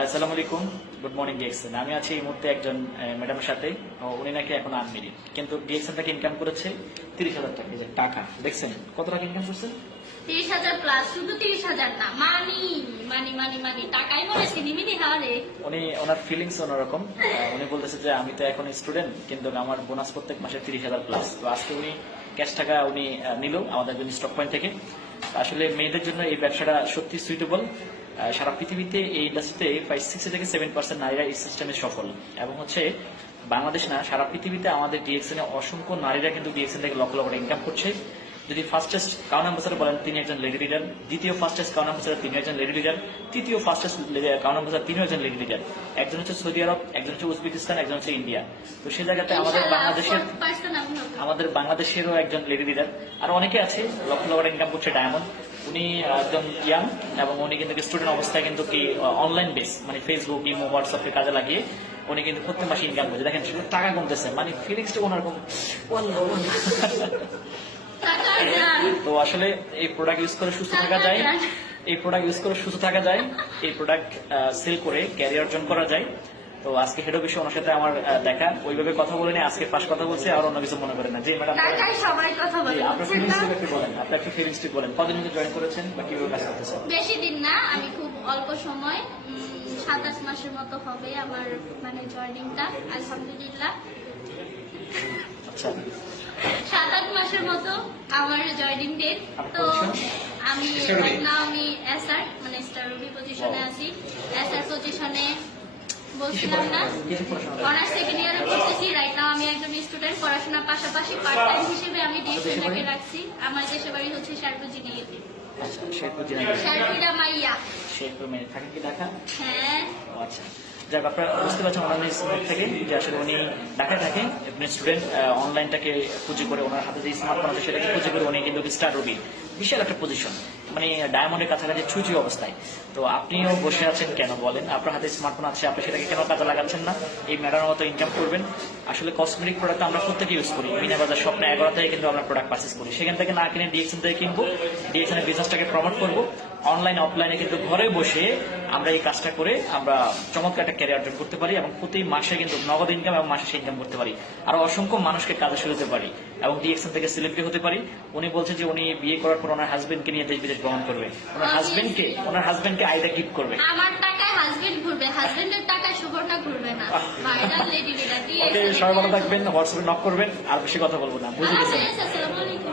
আসসালামু আলাইকুম, good morning DXN. আমি আছি এই মুহূর্তে একজন ম্যাডামের সাথে। উনি নাকি এখন আনমেরিড, কিন্তু ডিএক্সএন থেকে ইনকাম করেছে 30,000 টাকা। এই যে টাকা দেখছেন, কত টাকা ইনকাম করছেন? 30,000 প্লাস। শুধু 30,000 না, মানি মানি মানি মানি টাকাই বলে সিনিমিনি হারে। উনি ওনার ফিলিংস অন্যরকম। উনি বলতেছে যে আমি তো এখন স্টুডেন্ট, কিন্তু আমার বোনাস প্রত্যেক মাসে 30,000 প্লাস। তো আজকে উনি ক্যাশ টাকা উনি নিল আমাদের জন্য স্টক পয়েন্ট থেকে। আসলে মেয়েদের জন্য এই ব্যবসাটা সত্যি সুইটেবল। সারা পৃথিবীতে এই ইন্ডাস্ট্রিতে 60 থেকে 7% নারীরা এই সিস্টেমে সফল, এবং হচ্ছে বাংলাদেশ না, সারা পৃথিবীতে আমাদের ডিএক্সএন এ অসংখ্য নারীরা কিন্তু ডিএক্সএন থেকে লক্ষ লক্ষ ইনকাম করছে। যদি ফার্স্টেস্ট কাউন অ্যাম্বাসাডার বলেন, তিনি একজন লেডি লিডার। দ্বিতীয় ফার্স্টেস্ট কাউন অ্যাম্বাসাডার, তিনি একজন লেডি লিডার। তৃতীয় ফার্স্টেস্ট কাউন অ্যাম্বাসাডার, তিনিও একজন লেডি লিডার। একজন হচ্ছে সৌদি আরব, একজন হচ্ছে উজবেকিস্তান, একজন হচ্ছে ইন্ডিয়া। তো সেই জায়গাতে আমাদের বাংলাদেশেরও একজন লেডি লিডার। আর অনেকে আছে লক্ষ লক্ষ ইনকাম করছে। ডায়মন্ড, উনি একজন ইয়াং, এবং উনি কিন্তু স্টুডেন্ট অবস্থায় কিন্তু কি অনলাইন বেস, মানে ফেসবুক, ইমো, হোয়াটসঅ্যাপকে কাজে লাগিয়ে উনি কিন্তু প্রত্যেক মাসে ইনকাম করছে। দেখেন শুধু টাকা কমতেছে, মানে ফিলিংসটা ওনার কম। তো আসলে এই প্রোডাক্ট ইউজ করে সুস্থ থাকা যায়, এই প্রোডাক্ট ইউজ করে সুস্থ থাকা যায়, এই প্রোডাক্ট সেল করে ক্যারিয়ার অর্জন করা যায়। তো আজকে হেড অফিসে ওনার সাথে আমার দেখা, ওইভাবে কথা বলে নিয়ে আজকে ফার্স্ট কথা বলছি, আর অন্য কিছু মনে করেন না। জি ম্যাডাম, সবাই কথা বলে। আপনার ফিলিংসটি একটু বলেন, আপনার একটু ফিলিংসটি বলেন। কতদিন ধরে জয়েন করেছেন বা কিভাবে কাজ করতেছেন? বেশি দিন না, আমি খুব অল্প সময়, 7-8 মাসের মতো হবে আমার মানে জয়েনিংটা। আলহামদুলিল্লাহ, আচ্ছা, 7-8 মাসের মতো আমার জয়েনিং ডেট। তো আমি আমি এসআর মানে স্টার রুবি পজিশনে আছি। এসআর পজিশনে বলছিলাম না, অনার্স সেকেন্ড ইয়ারে পড়তেছি। রাইট নাও আমি একজন স্টুডেন্ট। পড়াশোনার পাশাপাশি পার্ট টাইম হিসেবে আমি ডিএক্সএনটাকে রাখছি। আমার দেশের বাড়ি হচ্ছে শেরপুর জিনিয়াতে। আচ্ছা, শেরপুর জিনিয়া, শেরপুরা মাইয়া। শেরপুর মেয়ে থাকেন কি ঢাকা? হ্যাঁ। আচ্ছা, যাক, আপনারা বুঝতে পারছেন ওনার থেকে যে আসলে উনি ঢাকায় থাকেন, স্টুডেন্ট। অনলাইনটাকে পুঁজি করে, ওনার হাতে যে স্মার্টফোন আছে সেটাকে পুঁজি করে উনি কিন্তু স্টার রুবি, বিশাল একটা পজিশন, মানে ডায়মন্ডের কাছাকাছি ছুঁচি অবস্থায়। তো আপনিও বসে আছেন কেন বলেন? আপনার হাতে স্মার্টফোন আছে, আপনি সেটাকে কেন কাজে লাগাচ্ছেন না? এই ম্যাডামের মতো ইনকাম করবেন। আসলে কসমেটিক প্রোডাক্ট আমরা প্রত্যেকে ইউজ করি। মিনা বাজার স্বপ্নে 11 থেকে কিন্তু আমরা প্রোডাক্ট পারচেস করি। সেখান থেকে না কিনে ডিএক্সএন থেকে কিনবো, ডিএক্সএন এর বিজনেসটাকে প্রমোট করবো। অনলাইন অফলাইনে কিন্তু ঘরে বসে আমরা এই কাজটা করে আমরা চমৎকার একটা ক্যারিয়ার অর্জন করতে পারি, এবং প্রতি মাসে কিন্তু নগদ ইনকাম এবং মাসে ইনকাম করতে পারি। আরো অসংখ্য মানুষকে কাজে সুযোগ পারি, এবং ডিএক্সএন থেকে সেলিব্রিটি হতে পারি। উনি বলছেন যে উনি বিয়ে করার পর ওনার হাজবেন্ডকে নিয়ে দেশ বিদেশ ভ্রমণ করবে, ওনার হাজবেন্ডকে আইডা গিফট করবে। আমার টাকায় হাজবেন্ড ঘুরবে, হাজবেন্ডের টাকায় সুবর্ণা ঘুরবে না। Viral lady leader. ওকে, সবাই ভালো থাকবেন। হোয়াটসঅ্যাপে নক করবেন। আর বেশি কথা বলবো না, বুঝে গেছেন। আসসালামু আলাইকুম।